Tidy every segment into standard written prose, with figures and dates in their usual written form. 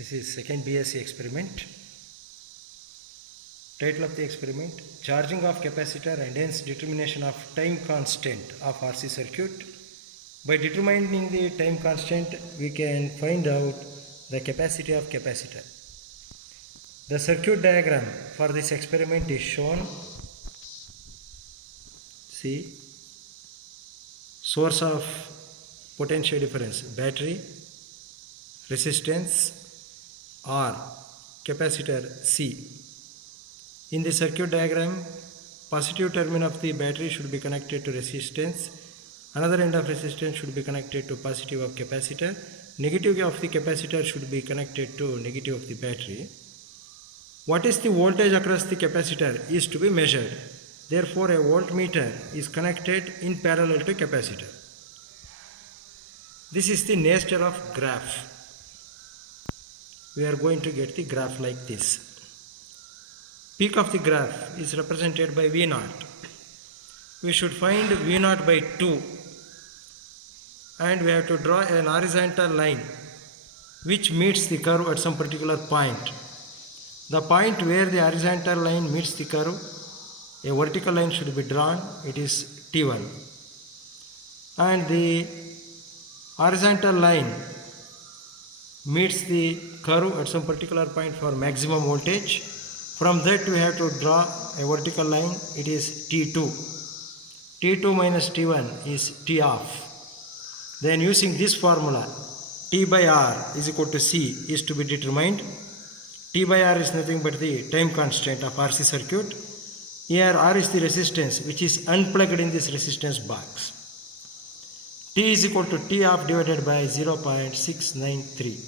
This is second BSc experiment. Title of the experiment: charging of capacitor and hence determination of time constant of RC circuit. By determining the time constant, we can find out the capacity of capacitor. The circuit diagram for this experiment is shown. See, source of potential difference, battery, resistance R, capacitor C. In the circuit diagram, positive terminal of the battery should be connected to resistance, another end of resistance should be connected to positive of capacitor, negative of the capacitor should be connected to negative of the battery. What is the voltage across the capacitor is to be measured. Therefore, a voltmeter is connected in parallel to capacitor. This is the nature of graph. We are going to get the graph like this. Peak of the graph is represented by V0. We should find V0 by 2 and we have to draw an horizontal line which meets the curve at some particular point. The point where the horizontal line meets the curve, a vertical line should be drawn. It is T1. And the horizontal line meets the curve at some particular point for maximum voltage. From that we have to draw a vertical line. It is T2. T2 minus T1 is T off. Then using this formula, T by R is equal to C is to be determined. T by R is nothing but the time constant of RC circuit. Here R is the resistance which is unplugged in this resistance box. T is equal to T off divided by 0.693.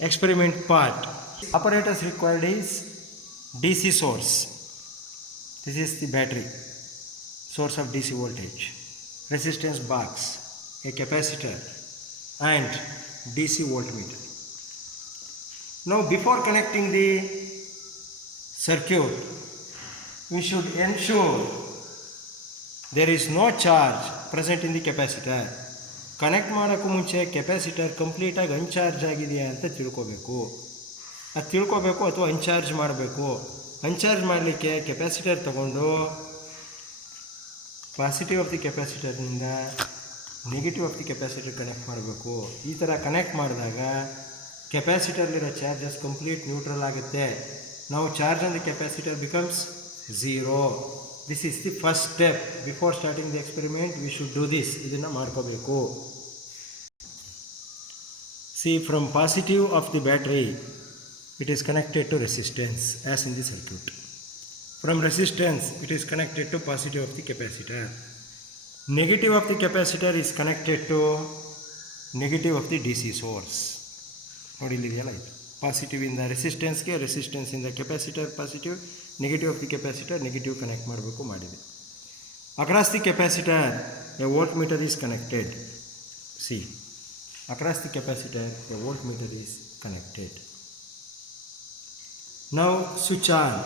Experiment part. Apparatus required is DC source. This is the battery, source of DC voltage. Resistance box, a capacitor and DC voltmeter. Now before connecting the circuit, we should ensure there is no charge present in the capacitor. Connect ಮಾಡೋಕ್ಕೂ ಮುಂಚೆ capacitor ಕಂಪ್ಲೀಟಾಗಿ ಅನ್ಚಾರ್ಜ್ ಆಗಿದೆಯಾ ಅಂತ ತಿಳ್ಕೋಬೇಕು. ಅದು ತಿಳ್ಕೋಬೇಕು ಅಥವಾ ಅನ್ಚಾರ್ಜ್ ಮಾಡಬೇಕು. ಅನ್ಚಾರ್ಜ್ ಮಾಡಲಿಕ್ಕೆ ಕೆಪಾಸಿಟರ್ ತಗೊಂಡು ಪಾಸಿಟಿವ್ ಆಫ್ ದಿ ಕೆಪಾಸಿಟರ್ನಿಂದ negative of the capacitor connect ಮಾಡಬೇಕು. ಈ ಥರ ಕನೆಕ್ಟ್ ಮಾಡಿದಾಗ ಕೆಪಾಸಿಟರ್ಲಿರೋ ಚಾರ್ಜಸ್ ಕಂಪ್ಲೀಟ್ ನ್ಯೂಟ್ರಲ್ ಆಗುತ್ತೆ. ನಾವು charge on the capacitor becomes 0. This is the first step. Before starting the experiment, we should do this. ಇದನ್ನು ಮಾಡ್ಕೋಬೇಕು. See, from positive of the battery, it is connected to resistance as in the circuit. From resistance, it is connected to positive of the capacitor. Negative of the capacitor is connected to negative of the DC source. ನೋಡಿ ಇಲ್ಲಿದೆಯಲ್ಲ ಇದು. Positive ಇಂದ ರೆಸಿಸ್ಟೆನ್ಸ್ಗೆ, resistance ಇಂದ capacitor positive, negative of the capacitor negative connect ಮಾಡಬೇಕು ಮಾಡಿದೆ. Across the capacitor A volt meter is connected. C, across the capacitor A volt meter is connected. Now switch on.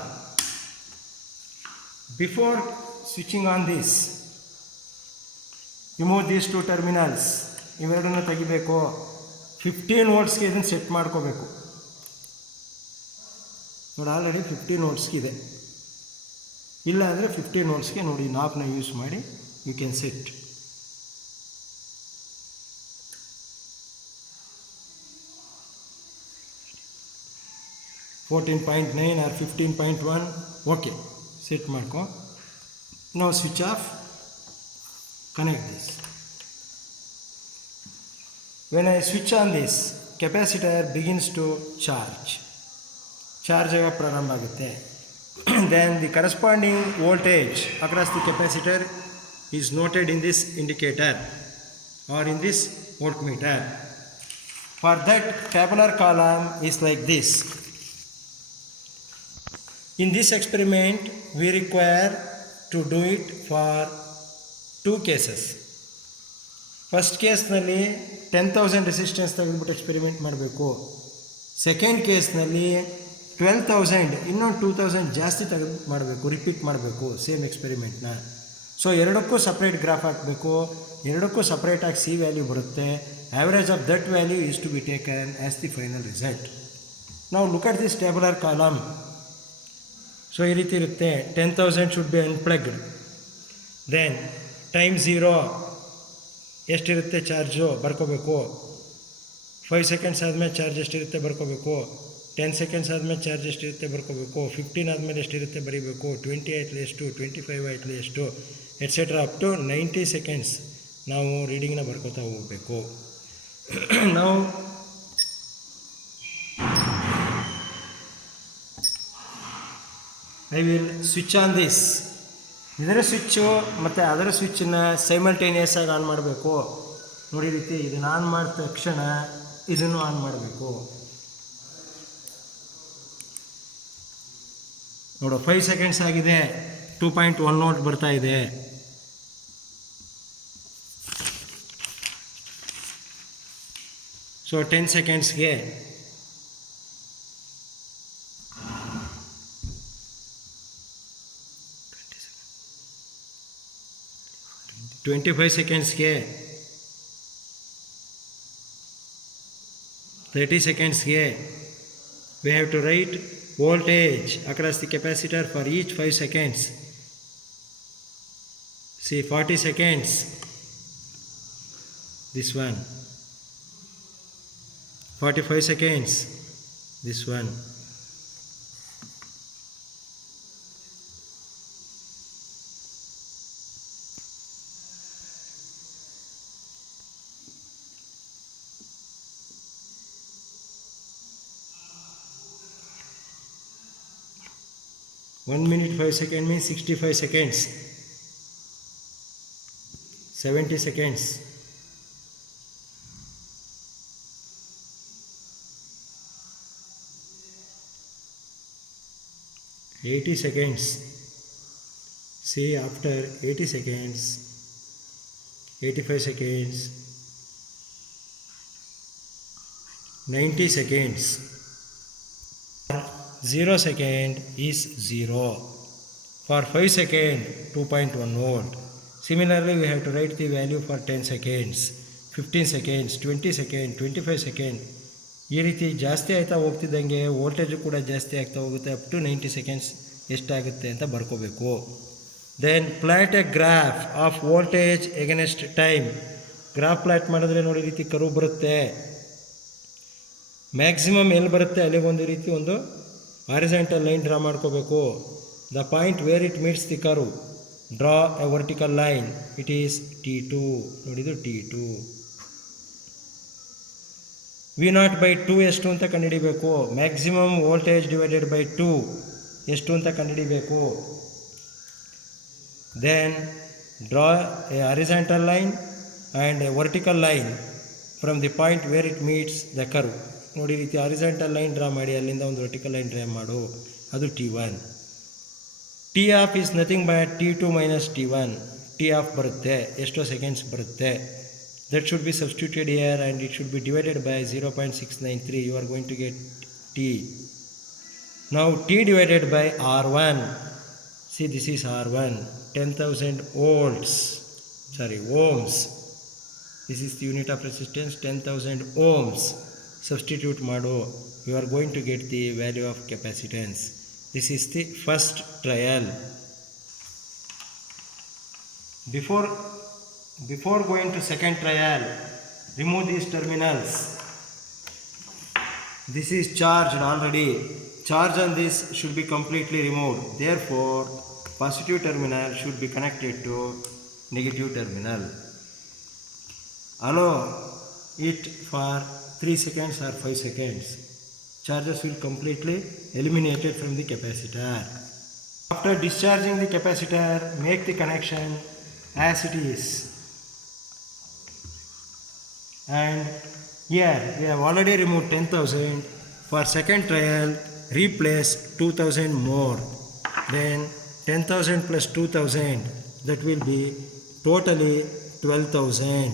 Before switching on this, remove these two terminals. ಇವೆರಡನ್ನು ತೆಗಿಬೇಕು. 15 ವೋಲ್ಟ್ಸ್ಗೆ ಇದನ್ನು set ಮಾಡ್ಕೋಬೇಕು. ನೋಡಿ already 15 ವೋಲ್ಟ್ಸ್ಗೆ ಇದೆ. ಇಲ್ಲ ಅಂದರೆ 15 ವೋಲ್ಟ್ಸ್ಗೆ ನೋಡಿ ನಾಬ್ನ ಯೂಸ್ ಮಾಡಿ you can set. $14.9 or 15.1. Okay, set ಮಾಡ್ಕೊ. ನಾವು switch off, connect this. When I switch on this, capacitor begins to charge. Charge ಆಗ ಪ್ರಾರಂಭ ಆಗುತ್ತೆ. Then the corresponding voltage across the capacitor is noted in this indicator or in this voltmeter. For that, tabular column is like this. In this experiment, we require to do it for 2 cases. First ಕೇಸ್ನಲ್ಲಿ 10,000 resistance ತೆಗೆದುಬಿಟ್ಟು experiment ಮಾಡಬೇಕು. Second ಕೇಸ್ನಲ್ಲಿ 12,000 ಇನ್ನೊಂದು 2,000 ಜಾಸ್ತಿ ತೆಗೆದು ಮಾಡಬೇಕು, repeat ಮಾಡಬೇಕು same ಎಕ್ಸ್ಪೆರಿಮೆಂಟ್ನ. So ಎರಡಕ್ಕೂ ಸಪ್ರೇಟ್ ಗ್ರಾಫ್ ಹಾಕಬೇಕು. ಎರಡಕ್ಕೂ ಸಪ್ರೇಟಾಗಿ ಸಿ ವ್ಯಾಲ್ಯೂ ಬರುತ್ತೆ. average of that value is to be taken as the final result. Now look at this tabular column. So ಈ ರೀತಿ ಇರುತ್ತೆ, 10,000 should be unplugged. Then time 0 ಎಷ್ಟಿರುತ್ತೆ ಚಾರ್ಜು ಬರ್ಕೋಬೇಕು. 5 seconds ಆದಮೇಲೆ ಚಾರ್ಜ್ ಎಷ್ಟಿರುತ್ತೆ ಬರ್ಕೋಬೇಕು. 10 seconds ಆದಮೇಲೆ ಚಾರ್ಜ್ ಎಷ್ಟಿರುತ್ತೆ ಬರ್ಕೋಬೇಕು. 15 ಆದಮೇಲೆ ಎಷ್ಟಿರುತ್ತೆ ಬರೀಬೇಕು. 20 ಆಯ್ತಲೆ ಎಷ್ಟು, 25 ಆಯ್ತಲೆ ಎಷ್ಟು, ಎಟ್ಸೆಟ್ರಾ ಅಪ್ ಟು 90 seconds ನಾವು ರೀಡಿಂಗ್ನ ಬರ್ಕೋತಾ ಹೋಗಬೇಕು. ನಾವು I will switch on this. ಇದರ ಸ್ವಿಚ್ಚು ಮತ್ತು ಅದರ ಸ್ವಿಚ್ಚನ್ನು ಸೈಮಲ್ಟೇನಿಯಸ್ ಆಗಿ ಆನ್ ಮಾಡಬೇಕು. ನೋಡಿ ರೀತಿ ಇದನ್ನು ಆನ್ ಮಾಡಿದ ತಕ್ಷಣ ಇದನ್ನು ಆನ್ ಮಾಡಬೇಕು. ನೋಡು 5 seconds ಆಗಿದೆ, 2.1 ವೋಲ್ಟ್ ಬರ್ತಾ ಇದೆ. So 10 secondsಗೆ 25 secondsಗೆ 30 secondsಗೆ we have to write voltage across the capacitor for each 5 seconds. See 40 seconds, this one. 45 seconds, this one. One minute 5 seconds means 65 seconds. 70 seconds. 80 seconds. See, after 80 seconds, 85 seconds, 90 seconds. 0 second is 0. For 5 second, 2.1 volt. Similarly, we have to write the value for 10 seconds, 15 seconds, 20 seconds, 25 seconds. ಈ ರೀತಿ ಜಾಸ್ತಿ ಆಯ್ತಾ ಹೋಗ್ತಿದ್ದಂಗೆ voltage ಕೂಡ ಜಾಸ್ತಿ ಆಗ್ತಾ ಹೋಗುತ್ತೆ. Up to 90 seconds ಎಷ್ಟಾಗುತ್ತೆ ಅಂತ ಬರ್ಕೋಬೇಕು. Then plot a graph of voltage against time. Graph plot ಮಾಡಿದ್ರೆ ನೋಡಿ ರೀತಿ ಕರು ಬರುತ್ತೆ. ಮ್ಯಾಕ್ಸಿಮಮ್ ಎಲ್ಲಿ ಬರುತ್ತೆ ಅಲ್ಲಿಗೆ ಒಂದು ರೀತಿ ಒಂದು ಹಾರಿಜಾಂಟಲ್ ಲೈನ್ ಡ್ರಾ ಮಾಡ್ಕೋಬೇಕು. The point where it meets the curve, draw A vertical line. It is T2. ನೋಡಿದು T2. V0 by 2 ಎಷ್ಟು ಅಂತ ಕಂಡುಹಿಡಿಬೇಕು. ಮ್ಯಾಕ್ಸಿಮಮ್ ವೋಲ್ಟೇಜ್ ಡಿವೈಡೆಡ್ ಬೈ 2 ಎಷ್ಟು ಅಂತ ಕಂಡುಹಿಡಿಬೇಕು. Then draw a horizontal line and a vertical line from the point where it meets the curve. ನೋಡಿ ರೀತಿ horizontal line draw ಮಾಡಿ ಅಲ್ಲಿಂದ ಒಂದು ವರ್ಟಿಕಲ್ ಲೈನ್ ಡ್ರಾ ಮಾಡು, ಅದು T1. T of is nothing but T2 minus T1. T half ಬರುತ್ತೆ, ಎಷ್ಟೋ seconds ಬರುತ್ತೆ. That should be substituted here and it should be divided by 0.693. You are going to get T. Now T divided by R1. See, this is R1. 10,000 ohms. This is the unit of resistance, 10,000 ohms. Substitute mado. You are going to get the value of capacitance. This is the first trial. Before going to second trial, remove these terminals. This is charged already. Charge on this should be completely removed. Therefore, positive terminal should be connected to negative terminal. Allow it for 3 seconds or 5 seconds. Charges will completely eliminated from the capacitor. After discharging the capacitor, make the connection as it is. And here we have already removed 10,000. For second trial, replace 2,000 more. Then 10,000 plus 2,000, that will be totally 12,000.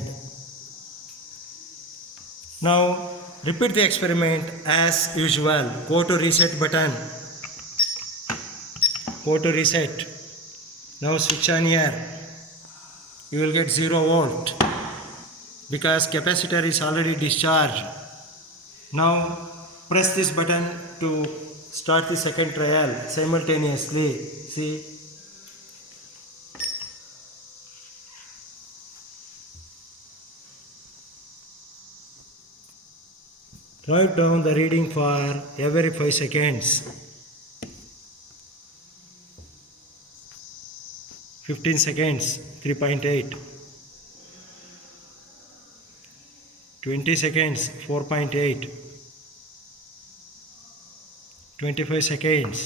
Now repeat the experiment as usual. Go to reset button. Go to reset. Now switch on here. You will get 0 volt. because capacitor is already discharged. Now press this button to start the second trial simultaneously. See, write down the reading for every 5 seconds. 15 seconds, 3.8. 20 seconds, 4.8. 25 seconds.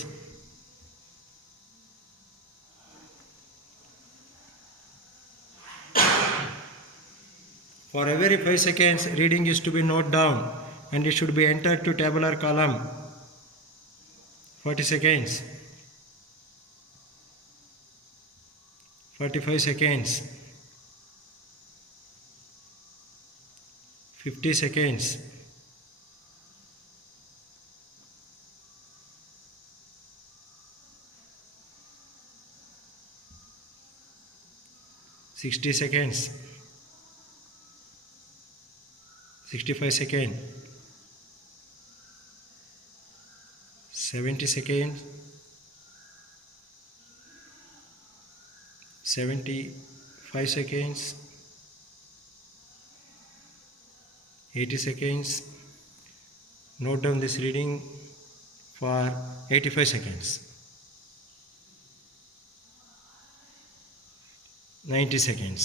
For every 5 seconds, reading is to be noted down and it should be entered to tabular column. 40 seconds. 45 seconds. 50 seconds. 60 seconds. 65 seconds. 70 seconds. 75 seconds. 80 seconds. Note down this reading for 85 seconds. 90 seconds.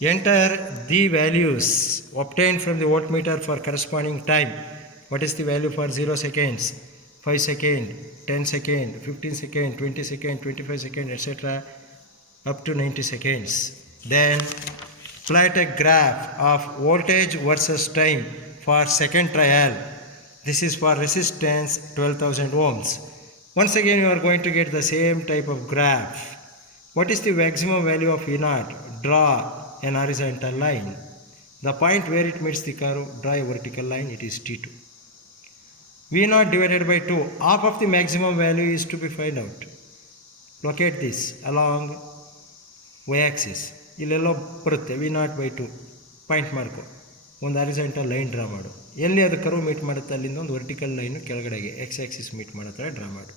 Enter the values obtained from the voltmeter for corresponding time. What is the value for 0 seconds, 5 seconds, 10 seconds, 15 seconds, 20 seconds, 25 seconds, etc. up to 90 seconds. Then plot a graph of voltage versus time for second trial. This is for resistance 12,000 ohms. Once again you are going to get the same type of graph. What is the maximum value of E0? Draw an horizontal line. The point where it meets the curve, draw a vertical line, it is T2. V0 divided by 2, half of the maximum value is to be found out. Locate this along y-axis. ಇಲ್ಲೆಲ್ಲೋ ಬರುತ್ತೆ V0 by 2 point ಮಾಡ್ಕೊ, ಒಂದು horizontal line draw ಮಾಡು. ಎಲ್ಲಿ ಅದು curve meet ಮಾಡುತ್ತೆ ಅಲ್ಲಿಂದ ಒಂದು vertical line ಕೆಳಗಡೆಗೆ ಎಕ್ಸ್ ಆಕ್ಸಿಸ್ ಮೀಟ್ ಮಾಡೋ ಥರ ಡ್ರಾ ಮಾಡು.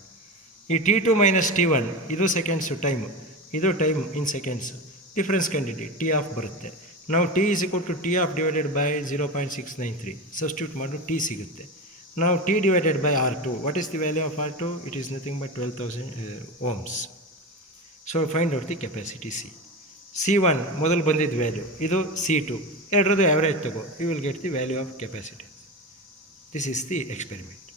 ಈ T2 ಮೈನಸ್ T1 ಇದು ಸೆಕೆಂಡ್ಸು ಟೈಮು, ಇದು ಟೈಮ್ ಇನ್ ಸೆಕೆಂಡ್ಸು. ಡಿಫ್ರೆನ್ಸ್ ಕಂಡಿಡಿ, ಟಿ ಆಫ್ ಬರುತ್ತೆ. ನಾವು T is equal to T half divided by 0.693 substitute ಮಾಡು, ಟಿ ಸಿಗುತ್ತೆ. ನಾವು T divided by R2, what is the value of R2? It is nothing but 12,000 ohms. So find out the capacity C. C1 ಮೊದಲು ಬಂದಿದ್ದ value, ಇದು C2, ಎರಡರದ್ದು average ತಗೋ, you will get the value of capacity. This is the experiment.